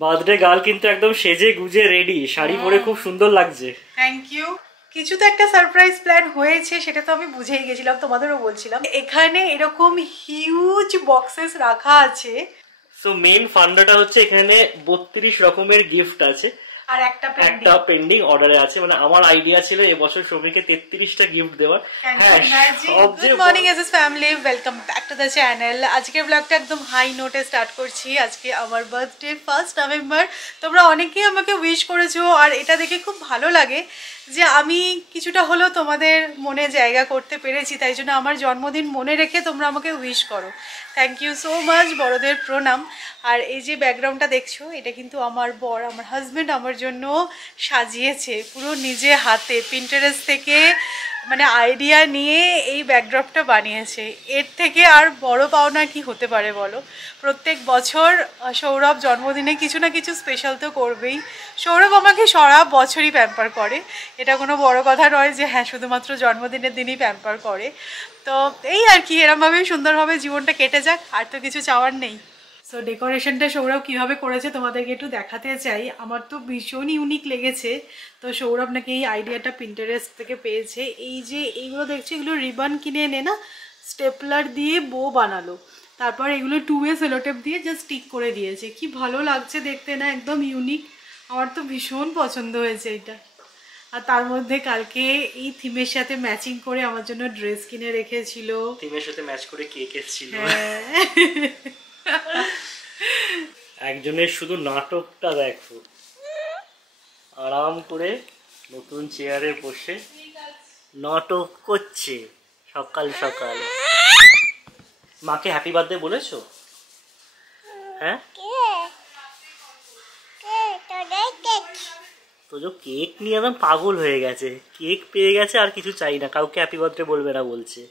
Birthday girl কিন্তু একদম সেজে গুজে রেডি, শাড়ি পরে খুব সুন্দর লাগছে। Thank you. কিছু তো একটা সারপ্রাইজ প্ল্যান হয়েছে, সেটা তো আমি বুঝেই গেছিলাম, তোমাদেরও বলছিলাম। এখানে এরকম হিউজ বক্সেস রাখা আছে। সো মেইন ফান্ডাটা হচ্ছে এখানে 32 রকমের গিফট আছে আর একটা পেন্ডিং অর্ডারে আছে। মানে আমার আইডিয়া ছিল এবছর সৌমিকে 33টা গিফট দেওয়ার। Good morning SS family, welcome back to the channel. আজকের ব্লগটা একদম হাই নোটে স্টার্ট করছি। আজকে আমার বার্থডে 1 নভেম্বর। তোমরা অনেকেই আমাকে উইশ করেছো, আর এটা দেখে খুব ভালো লাগে যে আমি কিছুটা হলেও তোমাদের মনে জায়গা করতে পেরেছি। তাই জন্য আমার জন্মদিন মনে রেখে তোমরা আমাকে উইশ করো। থ্যাংক ইউ সো মাচ, বড়দের প্রণাম। আর এই যে ব্যাকগ্রাউন্ডটা দেখছো, এটা কিন্তু আমার বর, আমার হাজব্যান্ড আমার জন্য সাজিয়েছে পুরো নিজে হাতে। পিন্টারেস্ট থেকে মানে আইডিয়া নিয়ে এই ব্যাকড্রপটা বানিয়েছে। এর থেকে আর বড় পাওনা কি হতে পারে বলো? প্রত্যেক বছর সৌরভ জন্মদিনে কিছু না কিছু স্পেশাল তো করবেই। সৌরভ আমাকে সারা বছরই প্যাম্পার করে, এটা কোনো বড় কথা নয় যে হ্যাঁ শুধুমাত্র জন্মদিনের দিনই প্যাম্পার করে। তো এই আর কি, এরমভাবেই সুন্দরভাবে জীবনটা কেটে যাক, আর তো কিছু চাওয়ার নেই। সো ডেকোরেশনটা সৌরভ কীভাবে করেছে তোমাদেরকে একটু দেখাতে চাই। আমার তো ভীষণ ইউনিক লেগেছে। তো সৌরভ নাকি এই আইডিয়াটা পিন্টারেস্ট থেকে পেয়েছে। এই যে এইগুলো দেখছি, এগুলো রিবন কিনে এনে না স্টেপলার দিয়ে বো বানালো, তারপর এগুলো 2-way সেলোটেপ দিয়ে জাস্ট স্টিক করে দিয়েছে। কি ভালো লাগছে দেখতে না, একদম ইউনিক। আমার তো ভীষণ পছন্দ হয়েছে এটা। আর তার মধ্যে কালকে এই থিমের সাথে ম্যাচিং করে আমার জন্য ড্রেস কিনে রেখেছিল। থিমের সাথে ম্যাচ করে কেক এসেছিল। একজনের শুধু নাটকটা দেখো, আরাম করে নতুন চেয়ারে বসে নাটক করছে সকাল সকাল। মাকে হ্যাপি বার্থডে বলেছো? হ্যাঁ, তো যে কেক নিয়ে একদম পাগল হয়ে গেছে। কেক পেয়ে গেছে, আর কিছু চাই না, কাউকে হ্যাপি বার্থডে বলবে না বলছে।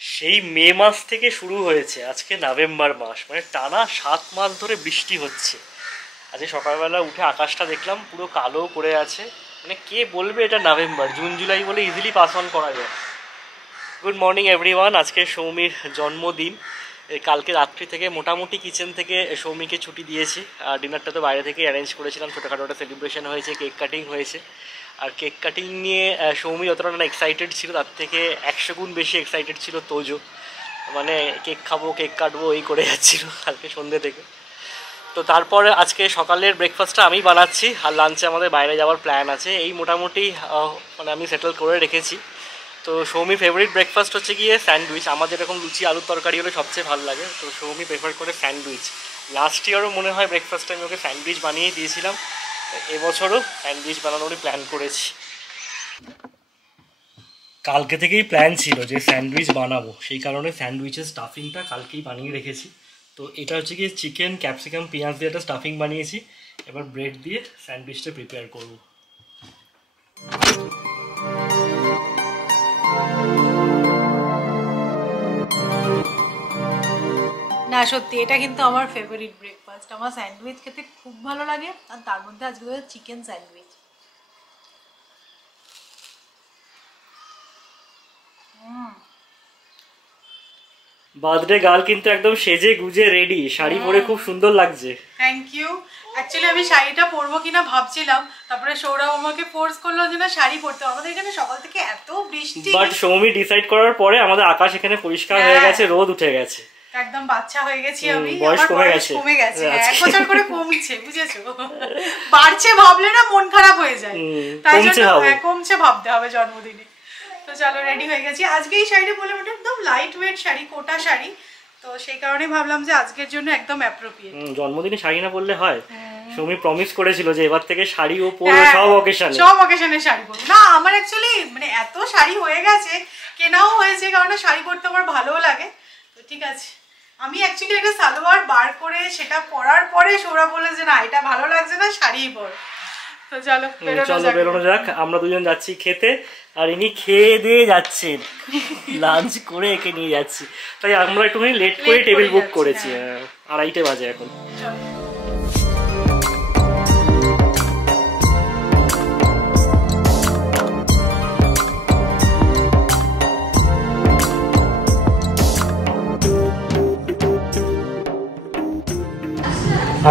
সেই মে মাস থেকে শুরু হয়েছে, আজকে নভেম্বর মাস, মানে টানা 7 মাস ধরে বৃষ্টি হচ্ছে। আজকে সকালবেলা উঠে আকাশটা দেখলাম পুরো কালো করে আছে। মানে কে বলবে এটা নভেম্বর? জুন জুলাই বলে ইজিলি পাস অন করা যায়। Good morning everyone. আজকে সৌমির জন্মদিন। কালকে রাত্রি থেকে মোটামুটি কিচেন থেকে সৌমিকে ছুটি দিয়েছি। আর ডিনারটা তো বাইরে থেকে অ্যারেঞ্জ করেছিলাম, ছোটোখাটো একটা সেলিব্রেশন হয়েছে, কেক কাটিং হয়েছে। আর কেক কাটিং নিয়ে সৌমি যতটা না এক্সাইটেড ছিল, তার থেকে 100 গুণ বেশি এক্সাইটেড ছিল তোজো। মানে কেক খাবো, কেক কাটবো, এই করে যাচ্ছিলো কালকে সন্ধ্যে থেকে। তো তারপরে আজকে সকালের ব্রেকফাস্টটা আমি বানাচ্ছি, আর লাঞ্চে আমাদের বাইরে যাওয়ার প্ল্যান আছে। এই মোটামুটি মানে আমি সেটেল করে রেখেছি। তো সৌমির ফেভারিট ব্রেকফাস্ট হচ্ছে গিয়ে স্যান্ডউইচ। আমাদের এরকম লুচি আলুর তরকারি হলে সবচেয়ে ভালো লাগে, তো সৌমি প্রেফার করে স্যান্ডউইচ। লাস্ট ইয়ারও মনে হয় ব্রেকফাস্টে আমি ওকে স্যান্ডউইচ বানিয়ে দিয়েছিলাম। এবছরও স্যান্ডউইচ বানানোরই প্ল্যান করেছি। কালকে থেকেই প্ল্যান ছিল যে স্যান্ডউইচ বানাবো, সেই কারণে স্যান্ডউইচের স্টাফিংটা কালকেই বানিয়ে রেখেছি। তো এটা হচ্ছে গিয়ে চিকেন, ক্যাপসিকাম, পেঁয়াজ দিয়ে একটা স্টাফিং বানিয়েছি। এবার ব্রেড দিয়ে স্যান্ডউইচটা প্রিপেয়ার করবো। না সত্যি, এটা কিন্তু আমার ফেভারিট ব্রেকফাস্ট। আমার স্যান্ডউইচ খেতে খুব ভালো লাগে, আর তার মধ্যে আজকে চিকেন স্যান্ডউইচ। বার্থডে গার্ল কিন্তু একদম সেজে গুজে রেডি, শাড়ি পরে খুব সুন্দর লাগছে। Thank you. অ্যাকচুয়ালি আমি শাড়িটা পরবো কিনা ভাবছিলাম, তারপরে সৌরভ আমাকে ফোর্স করলো যে না শাড়ি পরতে। আমাদের এখানে সকাল থেকে এত বৃষ্টি, বাট সৌমি ডিসাইড করার পরে আমাদের আকাশ এখানে পরিষ্কার হয়ে গেছে, রোদ উঠে গেছে, একদম বাচ্চা হয়ে গেছি আমি। বয়স কমে গেছে 1 বছর করে কমছে, বুঝেছো? বাড়ছে ভাবলে না মন খারাপ হয়ে যায়, তাই জন্য কমছে ভাবতে হবে জন্মদিনে। তো চলো রেডি হয়ে গেছি। আজকে এই শাড়িটা বলে ওটা একদম লাইট ওয়েট শাড়ি, কোটা শাড়ি, তো সেই কারণে ভাবলাম যে আজকের জন্য একদম অ্যাপ্রোপ্রিয়েট। জন্মদিনে শাড়ি না পরলে হয়? সৌমি প্রমিস করেছিল যে এবার থেকে শাড়ি ও পরবে, সব অকেশনে শাড়ি পরবো। না আমার অ্যাকচুয়ালি মানে এত শাড়ি হয়ে গেছে, কেনাও হয়েছে, কারণ শাড়ি পরতে আমার ভালোও লাগে। তো ঠিক আছে, আমি অ্যাকচুয়ালি একটা সালোয়ার বার করে সেটা পরার পরে সৌরভ বলে যে না এটা ভালো লাগছে না, শাড়িই পর। তো চলো বেরোনো যাক। আমরা দুজন যাচ্ছি খেতে, আর ইনি খেয়ে দিয়ে যাচ্ছেন, লাঞ্চ করে একে নিয়ে যাচ্ছি। তাই আমরা একটুখানি লেট করে টেবিল বুক করেছি, 2:30 বাজে এখন।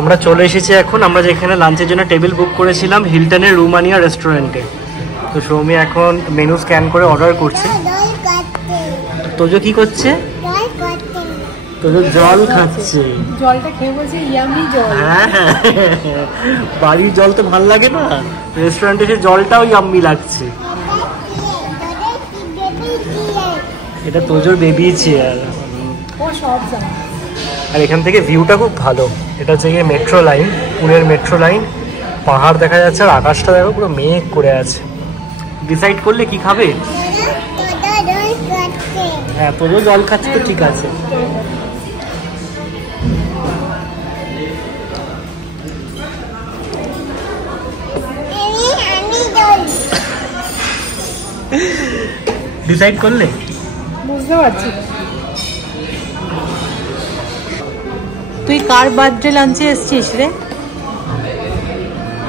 আমরা চলে এসেছি এখন, আমরা যেখানে লাঞ্চের জন্য টেবিল বুক করেছিলাম হিলটনের রুমানিয়া রেস্টুরেন্টে। তো সৌমি এখন মেনু স্ক্যান করে অর্ডার করছে। তোজো কি করছে? তোজো জল খাচ্ছে। জলটা খেয়ে বলছে ইয়ামি জল। হ্যাঁ হ্যাঁ, বাড়ির জল তো ভাল লাগে না, রেস্টুরেন্টে এসে জলটাও ইয়াম্মি লাগছে। এটা তোজোর বেবি চেয়ার। ও সব জানে। আর এখান থেকে ভিউটা খুব ভালো। এটা হচ্ছে গিয়ে মেট্রো লাইন, পুনের মেট্রো লাইন। পাহাড় দেখা যাচ্ছে আর আকাশটা দেখো পুরো মেঘ করে আছে। ডিসাইড করলে কি খাবে? হ্যাঁ তোজো জল খাচ্ছে, তো ঠিক আছে। ডিসাইড করলে? বুঝতে পারছি। তুই কার বার্থডে লাঞ্চে এসেছিস রে?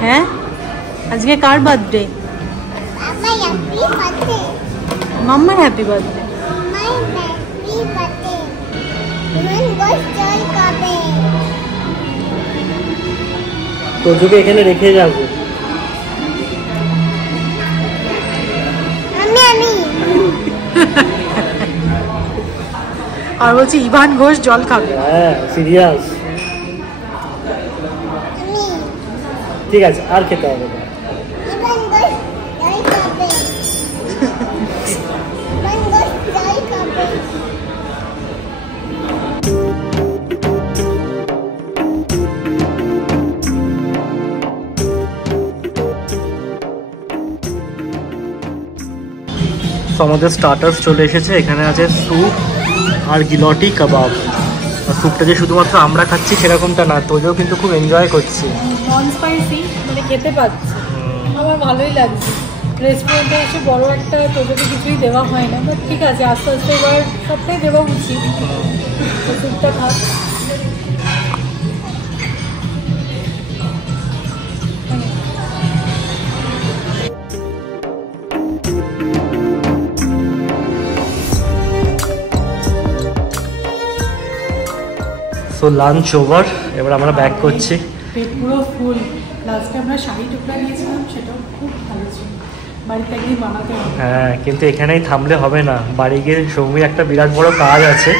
হ্যাঁ আজকে কার বার্থডে? মাম্মার হ্যাপি বার্থডে। তোজোকে এখানে রেখে যাবো। আর বলছি ইভান ঘোষ জল খাবে। হ্যাঁ সিরিয়াস। ঠিক আছে আর খেতে হবে না। আমাদের স্টার্টার্স চলে এসেছে। এখানে আছে স্যুপ আর গিলটি কাবাব। আর স্যুপটা যে শুধুমাত্র আমরা খাচ্ছি সেরকমটা না, তোজো কিন্তু খুব এনজয় করছে। নন স্পাইসি মানে খেতে পাচ্ছি, আমার ভালোই লাগছে। রেস্টুরেন্টে এসে বড় একটা তোজোকে কিছুই দেওয়া হয় না, বাট ঠিক আছে আস্তে আস্তে এবার সবটাই দেওয়া উচিত। তো স্যুপটা খাক। সো লাঞ্চ ওভার, এবার আমরা ব্যাক করছি। পেট পুরো ফুল। লাস্টে আমরা শাড়ি টুকরা নিয়েছিলাম, সেটাও খুব ভালো ছিল। বাড়িতে গিয়ে বানাতে হবে। হ্যাঁ কিন্তু এখানেই থামলে হবে না, বাড়ি গিয়ে সৌমির একটা বিরাট বড় কাজ আছে,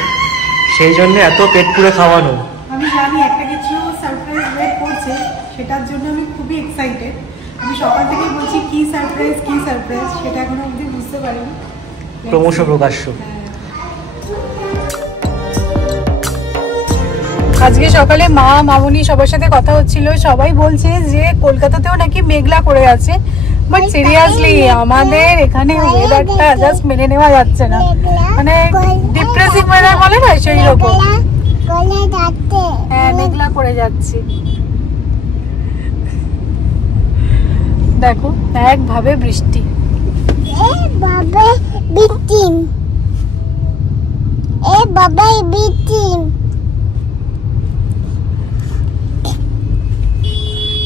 সেই জন্য এত পেট পুরে খাওয়ানো। আমি জানি একটা কিছু সারপ্রাইজ ওয়েট করছে, সেটার জন্য আমি খুবই এক্সাইটেড। আমি সকাল থেকেই বলছি কি সারপ্রাইজ কি সারপ্রাইজ, সেটা এখনো অবধি বুঝতে পারিনি। ক্রমশ প্রকাশ্য। আজকে সকালে মা মামুনি সবার সাথে কথা হচ্ছিল, সবাই বলছে যে কলকাতাতেও নাকি মেঘলা করে আছে, বাট সিরিয়াসলি আমাদের এখানে ওয়েদারটা জাস্ট মেনে নেওয়া যাচ্ছে না, মানে ডিপ্রেসিং ওয়েদার বলে না সেই রকম। হ্যাঁ মেঘলা করে যাচ্ছে, দেখো একভাবে বৃষ্টি।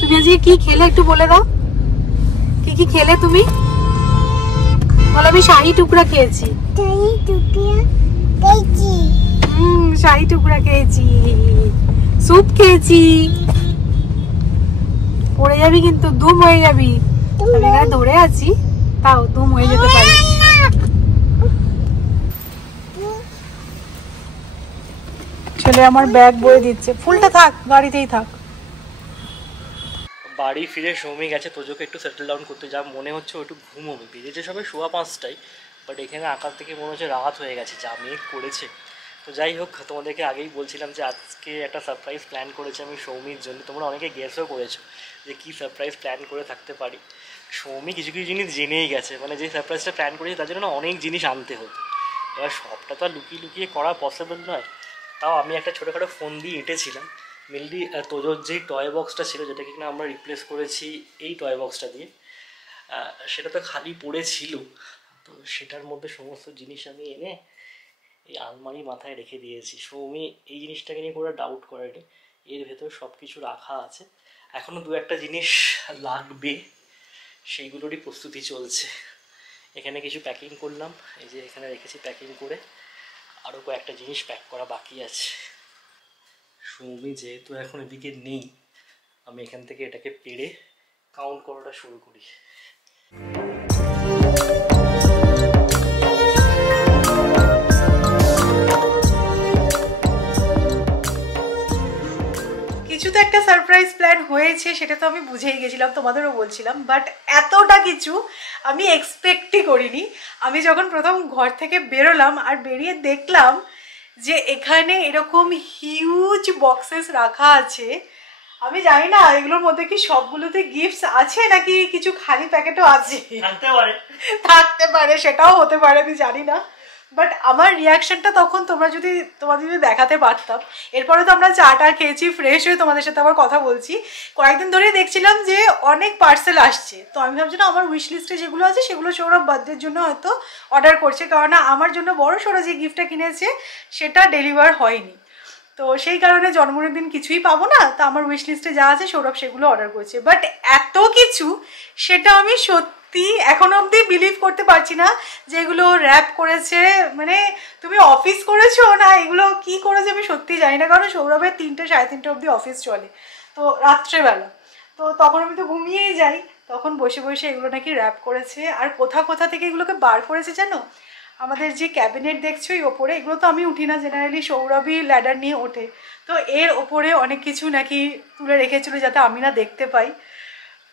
তুমি আজকে কি খেলে একটু বলে দাও, কি কি খেলে তুমি? বলো। আমি শাহি টুকরা খেয়েছি। শাহি টুকরা খেয়েছি, স্যুপ খেয়েছি। পড়ে যাবি কিন্তু, দুম হয়ে যাবি। আমি এখানে ধরে আছি, তাও দুম হয়ে যেতে পারি। ছেলে আমার ব্যাগ বয়ে দিচ্ছে। ফুলটা থাক, গাড়িতেই থাক। বাড়ি ফিরে সৌমি গেছে তোজোকে একটু সেটেল ডাউন করতে, যা মনে হচ্ছে ও একটু ঘুমোবে। বেরিয়েছে সবাই 5:15, বাট এখানে আকাশ থেকে মনে হচ্ছে রাত হয়ে গেছে, যা মেঘ করেছে। তো যাই হোক, তোমাদেরকে আগেই বলছিলাম যে আজকে একটা সারপ্রাইজ প্ল্যান করেছি আমি সৌমির জন্য। তোমরা অনেকে গেসও করেছো যে কী সারপ্রাইজ প্ল্যান করে থাকতে পারি। সৌমি কিছু কিছু জিনিস জেনেই গেছে, মানে যে সারপ্রাইজটা প্ল্যান করেছি তার জন্য অনেক জিনিস আনতে হতো। এবার সবটা তো আর লুকিয়ে লুকিয়ে করা পসিবল নয়, তাও আমি একটা ছোটোখাটো ফোন দিয়ে এঁটেছিলাম। মেনলি তোজোর যেই টয় বক্সটা ছিল, যেটাকে কিনা আমরা রিপ্লেস করেছি এই টয় বক্সটা দিয়ে, সেটা তো খালি পড়েছিল। তো সেটার মধ্যে সমস্ত জিনিস আমি এনে এই আলমারি মাথায় রেখে দিয়েছি। সৌমি এই জিনিসটাকে নিয়ে পুরো ডাউট করেনি, এর ভেতর সব কিছু রাখা আছে। এখনও 2-1টা জিনিস লাগবে, সেইগুলোরই প্রস্তুতি চলছে। এখানে কিছু প্যাকিং করলাম, এই যে এখানে রেখেছি প্যাকিং করে। আরও কয়েকটা জিনিস প্যাক করা বাকি আছে। সৌমি যেহেতু এখন এদিকে নেই, আমি এখান থেকে এটাকে পেড়ে কাউন্ট করাটা শুরু করি। কিছু তো একটা সারপ্রাইজ প্ল্যান হয়েছে, সেটা তো আমি বুঝেই গেছিলাম, তোমাদেরও বলছিলাম, বাট এতটা কিছু আমি এক্সপেক্টই করিনি। আমি যখন প্রথম ঘর থেকে বেরোলাম আর বেরিয়ে দেখলাম যে এখানে এরকম হিউজ বক্সেস রাখা আছে, আমি জানি না এগুলোর মধ্যে কি সবগুলোতে গিফটস আছে নাকি কিছু খালি প্যাকেটও আছে। থাকতে পারে, সেটাও হতে পারে, আমি জানি না। বাট আমার রিয়াকশনটা তখন তোমাদের যদি দেখাতে পারতাম। এরপরে তো আমরা চাটা খেয়েছি, ফ্রেশ হয়ে তোমাদের সাথে আবার কথা বলছি। কয়েকদিন ধরে দেখছিলাম যে অনেক পার্সেল আসছে, তো আমি ভাবছিলাম আমার উইশ লিস্টে যেগুলো আছে সেগুলো সৌরভ বার্থডের জন্য হয়তো অর্ডার করছে, কারণ আমার জন্য বড় সড়ো যে গিফটটা কিনেছে সেটা ডেলিভার হয়নি। তো সেই কারণে জন্মদিনের দিন কিছুই পাবো না, তো আমার উইশ লিস্টে যা আছে সৌরভ সেগুলো অর্ডার করছে। বাট এত কিছু, সেটা আমি সত্যি এখনো অবধি বিলিভ করতে পারছি না যে এগুলো র্যাপ করেছে। মানে তুমি অফিস করেছো না, এগুলো কি করেছে আমি সত্যি জানি না, কারণ সৌরভের 3টে সাড়ে 3টে অবধি অফিস চলে, তো রাত্রেবেলা, তো তখন আমি তো ঘুমিয়েই যাই, তখন বসে বসে এগুলো নাকি র্যাপ করেছে। আর কোথা থেকে এগুলোকে বার করেছে জানো? আমাদের যে ক্যাবিনেট দেখছো এই ওপরে, এগুলো তো আমি উঠি না, জেনারেলি সৌরভই ল্যাডার নিয়ে ওঠে, তো এর ওপরে অনেক কিছু নাকি তুলে রেখেছিল যাতে আমি না দেখতে পাই।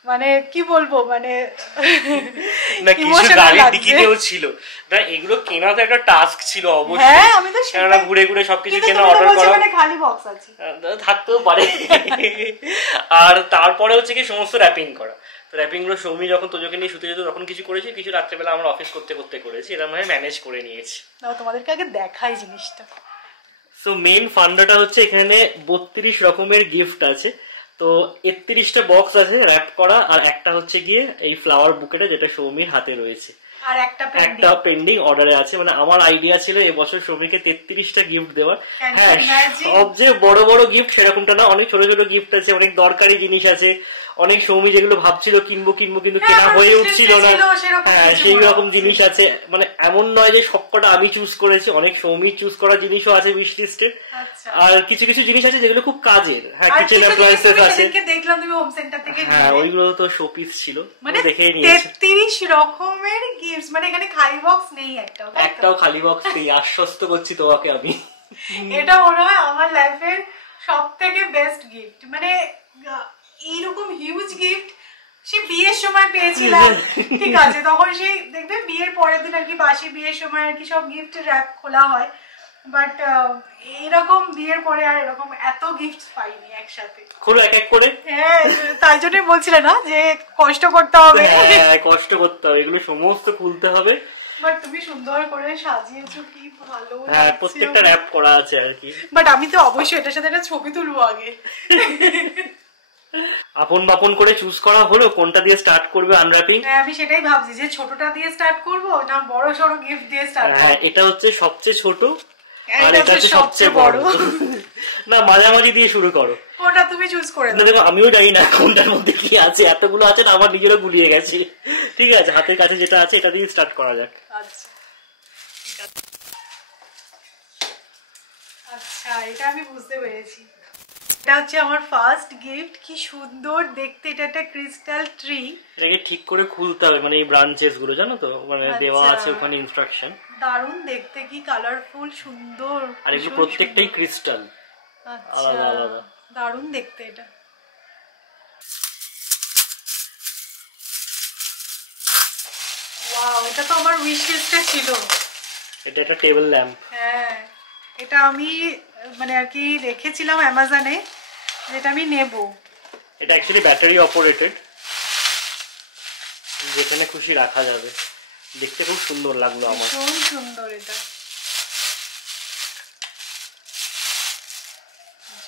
মানে কি বলবো, মানে না কিছু গাড়ির ডিকিতেও ছিল না, এগুলো কেনা তো একটা টাস্ক ছিল অবশ্যই। হ্যাঁ আমি তো সেটা ঘুরে ঘুরে সবকিছু কেনা অর্ডার করা, মানে খালি বক্স আছে থাকতেও পারে। আর তারপরে হচ্ছে কি সমস্ত র্যাপিং করা, তো র্যাপিং গুলো সৌমি যখন তোজোকে নিয়ে শুতে যেত তখন কিছু করেছি, কিছু রাত্রেবেলা আমরা অফিস করতে করেছি, এরকম ভাবে ম্যানেজ করে নিয়েছি। তোমাদেরকে আগে দেখাই জিনিসটা। সো মেইন ফান্ডাটা হচ্ছে এখানে 32 রকমের গিফট আছে, তো 31টা বক্স আছে র্যাপ করা, আর একটা হচ্ছে গিয়ে এই ফ্লাওয়ার বুকেটা যেটা সৌমির হাতে রয়েছে, আর একটা পেন্ডিং অর্ডারে আছে। মানে আমার আইডিয়া ছিল এবছর সৌমিকে 33টা গিফট দেওয়ার। হ্যাঁ, সবচেয়ে বড় বড় গিফট সেরকমটা না, অনেক ছোট ছোট গিফট আছে, অনেক দরকারি জিনিস আছে, অনেক সৌমি যেগুলো ভাবছিল কিনবো কিন্তু কেনা হয়ে উঠছিল না, হ্যাঁ সেই রকম জিনিস আছে। মানে এমন নয় যে সবকটা আমি চুজ করেছি, অনেক সৌমি চুজ করা জিনিসও আছে উইশ লিস্টে, আর কিছু কিছু জিনিস আছে যেগুলো খুব কাজের। হ্যাঁ, কিচেন অ্যাপ্লায়েন্সেস আছে, দেখলাম তুমি হোম সেন্টার থেকে, হ্যাঁ ওইগুলো তো শোপিস ছিল, মানে দেখেই নিয়েছি। 33 রকমের গিফটস, মানে এখানে খালি বক্স নেই একটাও খালি বক্স নেই, আশ্বস্ত করছি তোমাকে আমি। এটা মনে হয় আমার লাইফের সবথেকে বেস্ট গিফট, মানে এইরকম হিউজ গিফট সে বিয়ের সময় পেয়েছিলাম, ঠিক আছে, তখন সেই দেখবে বিয়ের পরের দিন আর কি, বাসি বিয়ের সময় আর কি সব গিফট র্যাপ খোলা হয়, বাট এরকম বিয়ের পরে আর এরকম এত গিফট পাইনি একসাথে। খুলে এক এক করে, হ্যাঁ তাই জন্যই বলছিলে না যে কষ্ট করতে হবে, হ্যাঁ কষ্ট করতে হবে, এগুলো সমস্ত খুলতে হবে। বাট তুমি সুন্দর করে সাজিয়েছো, কি ভালো, হ্যাঁ প্রত্যেকটা র্যাপ করা আছে আর কি। বাট আমি তো অবশ্যই এটার সাথে একটা ছবি তুলবো আগে। আপন বাপন করে চুজ করা হলো কোনটা দিয়ে স্টার্ট করবে আনর্যাপিং। হ্যাঁ আমি সেটাই ভাবছি যে ছোটটা দিয়ে স্টার্ট করব না বড় সড়ো গিফট দিয়ে স্টার্ট করব। হ্যাঁ এটা হচ্ছে সবচেয়ে ছোট আর এটা হচ্ছে সবচেয়ে বড়। না মাঝামাঝি দিয়ে শুরু করো, কোনটা তুমি চুজ করে দাও। দেখো আমিও জানি না কোনটার মধ্যে কি আছে, এতগুলো আছে না আমার নিজেরও গুলিয়ে গেছে। ঠিক আছে, হাতের কাছে যেটা আছে এটা দিয়ে স্টার্ট করা যাক। আচ্ছা আচ্ছা, এটা আমি বুঝতে পেরেছি, এটা হচ্ছে আমার ফার্স্ট গিফট। কি সুন্দর দেখতে, এটা একটা ক্রিস্টাল ট্রি। এটাকে ঠিক করে খুলতে হবে, মানে এই ব্রাঞ্চেস গুলো জানো তো, মানে দেওয়া আছে ওখানে ইনস্ট্রাকশন। দারুণ দেখতে, কি কালারফুল, সুন্দর, আর এগুলো প্রত্যেকটাই ক্রিস্টাল, আলাদা আলাদা, দারুণ দেখতে এটা। ওয়াও, এটা তো আমার উইশ লিস্টে ছিল। এটা একটা টেবিল ল্যাম্প। হ্যাঁ এটা আমি মানে আর কি দেখেছিলাম অ্যামাজনে, যেটা আমি নেব। এটা অ্যাকচুয়ালি ব্যাটারি অপারেটেড, যেখানে খুশি রাখা যাবে। দেখতে খুব সুন্দর লাগলো আমার, খুব সুন্দর এটা।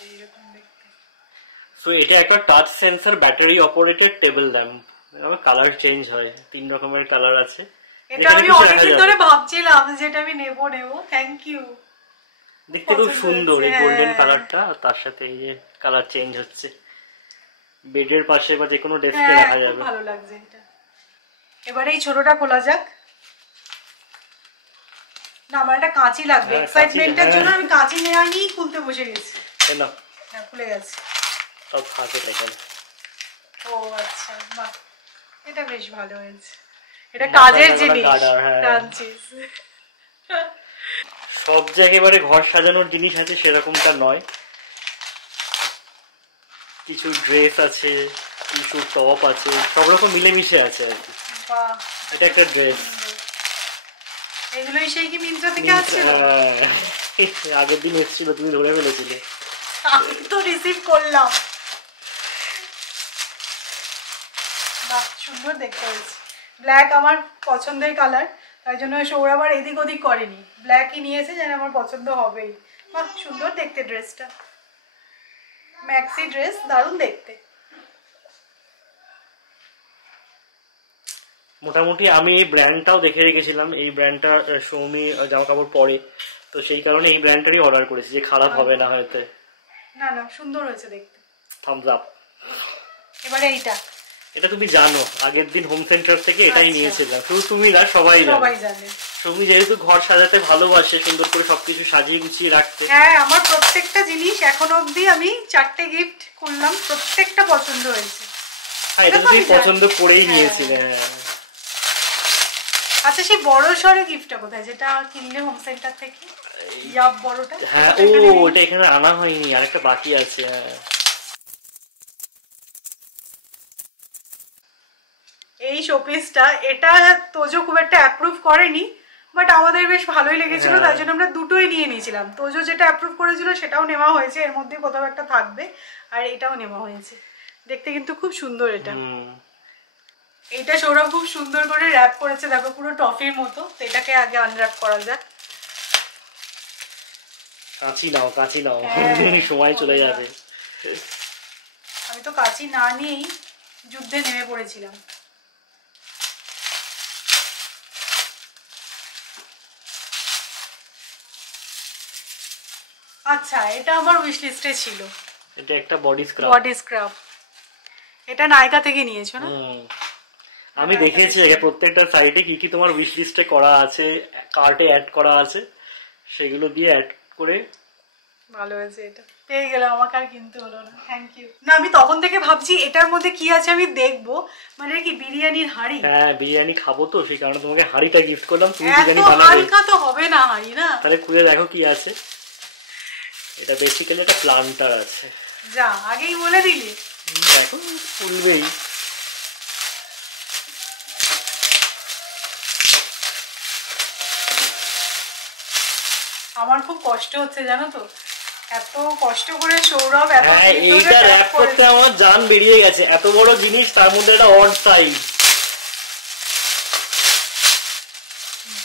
এইরকম দেখতে। সো এটা একটা touch sensor battery operated table lamp. আমার কালার চেঞ্জ হয়, 3 রকমের কালার আছে। এটা আমি অনেকদিন ধরে ভাবছিলাম যে এটা আমি নেব। Thank you. দেখতে খুব সুন্দর এই গোল্ডেন কালারটা, আর তার সাথে এই যে কালার চেঞ্জ হচ্ছে, বেডের পাশে বা যে কোনো ডেস্কে রাখা যাবে। ভালো লাগছে এটা। এবারে এই ছোটটা খোলা যাক। না আমার একটা কাঁচি লাগবে, এক্সাইটমেন্টের জন্য আমি কাঁচি নেওয়া নিয়েই খুলতে বসে গেছি। না হ্যাঁ খুলে গেছে। তাও থাকে এখানে। আচ্ছা বাহ, এটা বেশ ভালো হয়েছে, এটা কাজের জিনিস। ক্রাঞ্চিস সব যে একেবারে ঘর সাজানোর জিনিস আছে সেরকমটা নয়, কিছু ড্রেস আছে, কিছু টপ আছে, সব রকম মিলেমিশে আছে আর কি। বাহ, এটা একটা ড্রেস, এগুলোই সেই কি মিন্ত্রা থেকে আসছিল? আগের দিন এসেছিল, তুমি ধরে ফেলেছিলে। আমি তো রিসিভ করলাম। বাহ, সুন্দর দেখতে হয়েছে। ব্ল্যাক আমার পছন্দের কালার, তাই জন্য সৌরভ আর এদিক ওদিক করেনি, ব্ল্যাকই নিয়েছে, যেন আমার পছন্দ হবেই। বাহ, সুন্দর দেখতে ড্রেসটা, ম্যাক্সি ড্রেস, দারুণ দেখতে। মোটামুটি আমি এই ব্র্যান্ডটাও দেখে রেখেছিলাম, এই ব্র্যান্ডটা সৌমি জামা কাপড় পরে, তো সেই কারণে এই ব্র্যান্ডটারই অর্ডার করেছি, যে খারাপ হবে না হয়তো। না না, সুন্দর হয়েছে দেখতে, থামস আপ। এবারে এইটা, এটা তুমি জানো, আগের দিন হোম সেন্টার থেকে এটাই আচ্ছা। নিয়েছিলাম, শুধু তুমি না, সবাই জানে। সৌমি যেহেতু ঘর সাজাতে ভালোবাসে, সুন্দর করে সবকিছু সাজিয়ে গুছিয়ে রাখতে। হ্যাঁ, আমার প্রত্যেকটা জিনিস এখনো অবধি আমি 4টে গিফট করলাম, প্রত্যেকটা পছন্দ হয়েছে। হ্যাঁ, এটা তুমি পছন্দ করেই নিয়েছিলে। আচ্ছা, সেই বড় সড়ো গিফটটা কোথায়, যেটা কিনলে হোম সেন্টার থেকে? ইয়াব বড়টা? হ্যাঁ, ওটা এখানে আনা হয়নি, আরেকটা বাকি আছে। এই শোপিসটা, এটা তোজো খুব একটা অ্যাপ্রুভ করেনি, বাট আমাদের বেশ ভালোই লেগেছিল, তাই জন্য আমরা দুটোই নিয়ে নিয়েছিলাম। তোজো যেটা অ্যাপ্রুভ করেছিল সেটাও নেওয়া হয়েছে, এর মধ্যে কোথাও একটা থাকবে, আর এটাও নেওয়া হয়েছে। দেখতে কিন্তু খুব সুন্দর এটা। এইটা সৌরভ খুব সুন্দর করে র্যাপ করেছে, দেখো পুরো টফির মতো। তো এটাকে আগে আনর্যাপ করা যাক। কাঁচি নাও, কাঁচি নাও, সময় চলে যাবে। আমি তো কাঁচি না নিয়েই যুদ্ধে নেমে পড়েছিলাম। আচ্ছা, এটা আমার উইশ লিস্টে ছিল। এটা একটা বডি স্ক্রাব। বডি স্ক্রাব, এটা নায়িকা থেকে নিয়েছো না? আমি দেখেছি প্রত্যেকটা সাইটে কি কি তোমার উইশ লিস্টে করা আছে, কার্টে অ্যাড করা আছে, সেগুলো দিয়ে অ্যাড করে। ভালো হয়েছে, এটা পেয়ে গেলাম, আমাকে আর কিনতে হলো না, থ্যাংক ইউ। না, আমি তখন থেকে ভাবছি এটার মধ্যে কি আছে আমি দেখবো, মানে কি বিরিয়ানির হাঁড়ি? হ্যাঁ, বিরিয়ানি খাবো তো, সেই কারণে তোমাকে হাঁড়িটা গিফট করলাম, তুমি বিরিয়ানি এত বানাবে। হালকা তো হবে না হাঁড়ি, না? তাহলে খুলে দেখো কি আছে। এটা বেসিক্যালি একটা প্লান্টার আছে। যা, আগেই বলে দিলি। দেখো, খুলবেই। আমার খুব কষ্ট হচ্ছে, জানো তো, এত কষ্ট করে সৌরভ এইটা র‍্যাপ করতে আমার জান বেরিয়ে গেছে, এত বড় জিনিস, তার মধ্যে একটা অড সাইজ।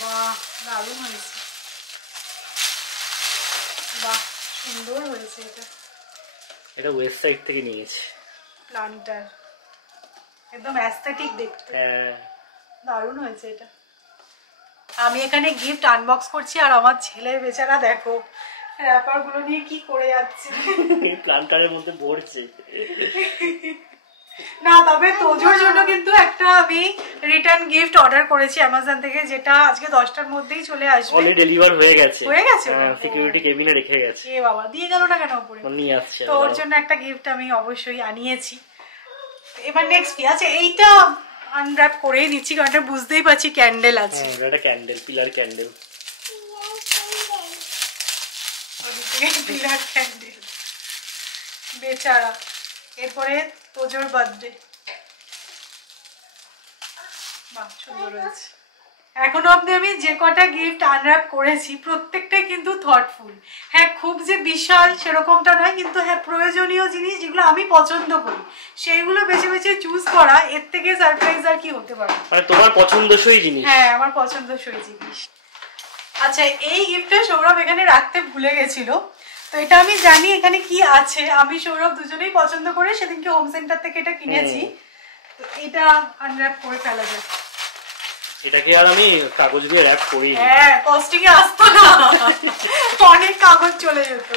বাহ, দারুণ হয়েছে, বাহ, সুন্দর হয়েছে। এটা ওয়েবসাইট থেকে নিয়েছি, প্লান্টার, একদম অ্যাস্থেটিক দেখতে। দারুণ হয়েছে এটা। আমি এখানে গিফট আনবক্স করছি, আর আমার ছেলে বেচারা দেখো র‍্যাপার গুলো নিয়ে কি করে যাচ্ছে। প্লান্টারের মধ্যে ভরছে। না, তবে তোজোর জন্য কিন্তু একটা আমি রিটার্ন গিফট অর্ডার করেছি অ্যামাজন থেকে, যেটা আজকে 10টার মধ্যেই চলে আসবে। অলরেডি ডেলিভার হয়ে গেছে। সিকিউরিটি কেবিনে রেখে গেছে। এ বাবা, দিয়ে গেল না কেন উপরে? নিয়ে আসছে। তো ওর জন্য একটা গিফট আমি অবশ্যই আনিয়েছি। এবার নেক্সট কি আছে, এইটা আনর‍্যাপ করেই নিচ্ছি, কারণ এটা বুঝতেই পারছি ক্যান্ডেল আছে। এটা candle, pillar candle. Pillar candle, বেচারা। এরপরে তোজোর বার্থডে, বাহ, সুন্দর হয়েছে। এখনো অব্দি আমি যে কটা গিফট আনর‍্যাপ করেছি প্রত্যেকটাই কিন্তু থটফুল। হ্যাঁ, খুব যে বিশাল সেরকমটা নয়, কিন্তু হ্যাঁ, প্রয়োজনীয় জিনিস যেগুলো আমি পছন্দ করি সেইগুলো বেছে বেছে চুজ করা, এর থেকে সারপ্রাইজ আর কি হতে পারে? মানে তোমার পছন্দসই জিনিস। হ্যাঁ, আমার পছন্দসই জিনিস। আচ্ছা, এই গিফটটা সৌরভ এখানে রাখতে ভুলে গেছিল, তো এটা আমি জানি এখানে কি আছে। আমি সৌরভ দুজনেই পছন্দ করে সেদিনকে হোম সেন্টার থেকে এটা কিনেছি, তো এটা আনর‍্যাপ করে ফেলা যায়। এটাকে আর আমি কাগজ দিয়ে র‍্যাপ করি। হ্যাঁ, কস্টিং এ আসতো না, অনেক কাগজ চলে যেত।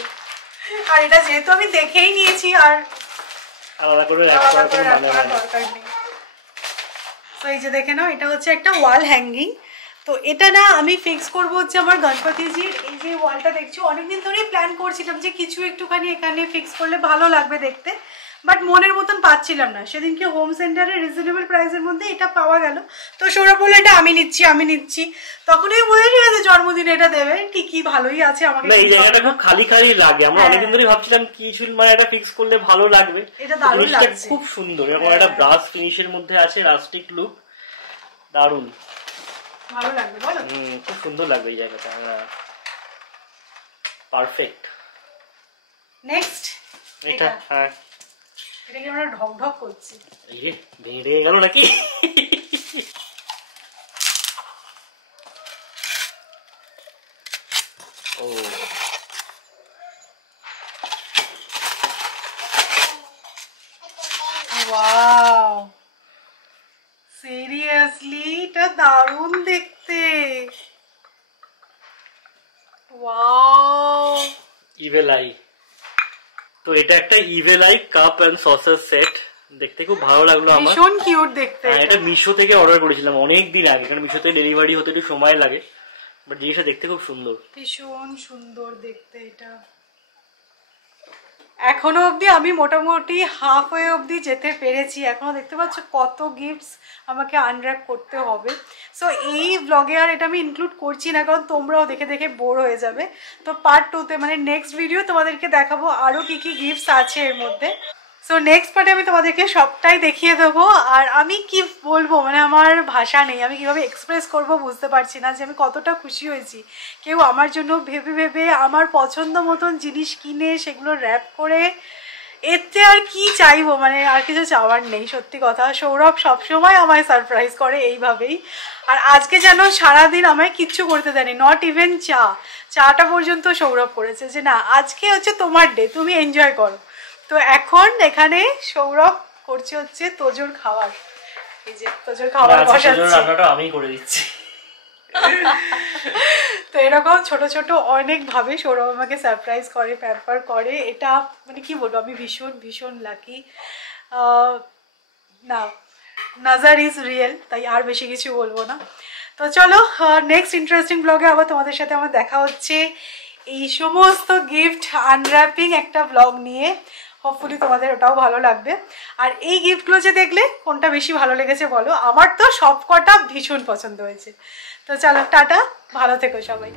আর এটা যেহেতু আমি দেখেই নিয়েছি, আর আলাদা করে র‍্যাপ করার দরকার নেই। তো এই যে দেখে নাও, এটা হচ্ছে একটা ওয়াল হ্যাঙ্গিং। তো এটা না আমি ফিক্স করব হচ্ছে আমার গণপতিজির এই যে ওয়ালটা দেখছো, অনেকদিন ধরেই প্ল্যান করছিলাম যে কিছু একটুখানি এখানে ফিক্স করলে ভালো লাগবে দেখতে। বাট মনের মতন পাচ্ছিলাম না। সেদিনকে হোম সেন্টারে রিজনেবল প্রাইসের মধ্যে এটা পাওয়া গেল। তো সৌরভ বললো এটা আমি নিচ্ছি। তখনই বলে ঠিক আছে জন্মদিনে এটা দেবে, ঠিকই ভালোই আছে। আমাকে এই জায়গাটা খুব খালি খালি লাগে, আমরা অনেকদিন ধরে ভাবছিলাম কিছু মানে এটা ফিক্স করলে ভালো লাগবে। এটা দারুণ লাগছে, খুব সুন্দর, এরকম একটা ব্রাশ ফিনিশের মধ্যে আছে, রাস্টিক লুক, দারুণ ভালো লাগবে বলো। খুব সুন্দর লাগবে এই জায়গাটা, পারফেক্ট। নেক্সট এটা হ্যাঁ, এটা কি আমরা ঢক ঢক করছি, এই রে ভেঙে গেল নাকি? ও ওয়াও, সিরিয়াসলি এটা দারুণ দেখতে। Wow, evil I. তো এটা একটা ইভেল আই কাপ এন্ড সসের সেট, দেখতে খুব ভালো লাগলো আমার, ভীষণ কিউট দেখতে। এটা মিশো থেকে অর্ডার করেছিলাম অনেক দিন আগে, কারণ মিশোতে ডেলিভারি হতে একটু সময় লাগে, বাট জিনিসটা দেখতে খুব সুন্দর, ভীষণ সুন্দর দেখতে এটা। এখনো অবধি আমি মোটামুটি হাফ ওয়ে অবধি যেতে পেরেছি, এখনো দেখতে পাচ্ছ কত গিফটস আমাকে আনর্যাপ করতে হবে। সো এই ব্লগে আর এটা আমি ইনক্লুড করছি না, কারণ তোমরাও দেখে দেখে বোর হয়ে যাবে। তো পার্ট 2-তে মানে নেক্সট ভিডিও তোমাদেরকে দেখাবো আরও কী কী গিফটস আছে এর মধ্যে। সো নেক্সট পার্টে আমি তোমাদেরকে সবটাই দেখিয়ে দেবো। আর আমি কি বলবো, মানে আমার ভাষা নেই, আমি কিভাবে এক্সপ্রেস করব বুঝতে পারছি না যে আমি কতটা খুশি হয়েছি। কেউ আমার জন্য ভেবে ভেবে আমার পছন্দ মতন জিনিস কিনে সেগুলো র্যাপ করে, এতে আর কি চাইবো, মানে আর কিছু চাওয়ার নেই সত্যি কথা। সৌরভ সবসময় আমায় সারপ্রাইজ করে এইভাবেই। আর আজকে যেন সারাদিন আমায় কিচ্ছু করতে দেয়নি, নট ইভেন চাটা পর্যন্ত সৌরভ করেছে যে না আজকে হচ্ছে তোমার ডে, তুমি এনজয় করো। তো এখন এখানে সৌরভ করছে হচ্ছে তোজোর খাবার, এই যে তোজোর খাবার বসাচ্ছে, রান্নাটা আমি করে দিচ্ছি। তো এরকম ছোট ছোট অনেক ভাবে সৌরভ আমাকে সারপ্রাইজ করে, প্যাম্পার করে। এটা মানে কি বলবো, আমি ভীষণ ভীষণ লাকি। না, নাজার ইজ রিয়েল, তাই আর বেশি কিছু বলবো না। তো চলো নেক্সট ইন্টারেস্টিং ব্লগে আবার তোমাদের সাথে আমার দেখা হচ্ছে এই সমস্ত গিফট আনর্যাপিং একটা ব্লগ নিয়ে। হোপফুলি তোমাদের ওটাও ভালো লাগবে। আর এই গিফটগুলো যে দেখলে কোনটা বেশি ভালো লেগেছে বলো, আমার তো সব কটা ভীষণ পছন্দ হয়েছে। তো চলো টাটা, ভালো থেকো সবাই।